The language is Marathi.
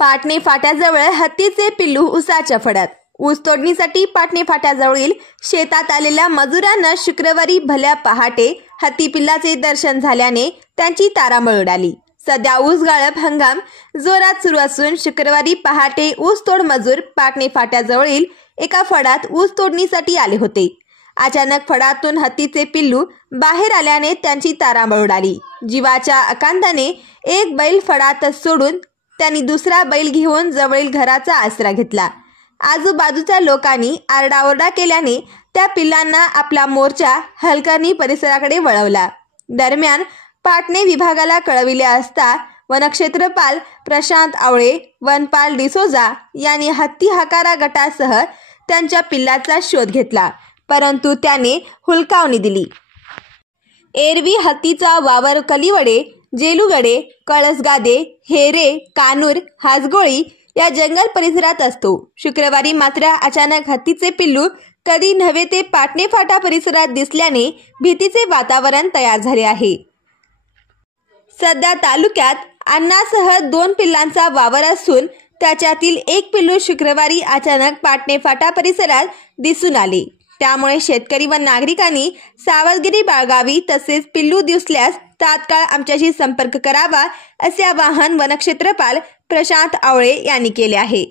पाटणे फाट्याजवळ हत्तीचे पिल्लू उसाच्या फड्यात। ऊस तोडणीसाठी पाटणे फाट्याजवळील शेतात आलेल्या मजुरांना शुक्रवारी भल्या पहाटे हत्ती पिल्लाचे दर्शन झाल्याने त्यांची तारांबळ उडाली। सध्या ऊस गाळप हंगाम जोरात सुरू असून शुक्रवारी पहाटे ऊस तोड मजूर पाटणे फाट्याजवळील एका फडात ऊस तोडणीसाठी आले होते। अचानक फडातून हत्तीचे पिल्लू बाहेर आल्याने त्यांची तारांबळ उडाली। जीवाच्या आकांताने एक बैल फडात सोडून त्यांनी दुसरा बैल घेऊन जवळील घराचा आसरा घेतला। आजूबाजूच्या लोकांनी आरडाओरडा केल्याने त्या पिल्लांना आपला मोर्चा हलकर्णी परिसराकडे वळवला। दरम्यान पाटणे विभागाला कळविले असता वनक्षेत्रपाल प्रशांत आवळे, वनपाल डिसोजा यांनी हत्ती हाकारा गटासह त्यांच्या पिल्लाचा शोध घेतला, परंतु त्याने हुलकावणी दिली। एरवी हत्तीचा वावर कलिवडे, जेलुगडे, कळसगादे, हेरे, कानूर, हासगोळी या जंगल परिसरात असतो। शुक्रवारी मात्र अचानक हत्तीचे पिल्लू कधी नव्हे ते पाटणे फाटा परिसरात दिसल्याने भीतीचे वातावरण तयार झाले आहे। सध्या तालुक्यात अन्नासह 2 पिल्लांचा वावर असून त्याच्यातील एक पिल्लू शुक्रवारी अचानक पाटणे फाटा परिसरात दिसून आले। त्यामुळे शेतकरी व नागरिकांनी सावधगिरी बाळगावी, तसेच पिल्लू दिसल्यास तात्काळ आमच्याशी संपर्क करावा असे आवाहन वनक्षेत्रपाल प्रशांत आवळे यांनी केले आहे।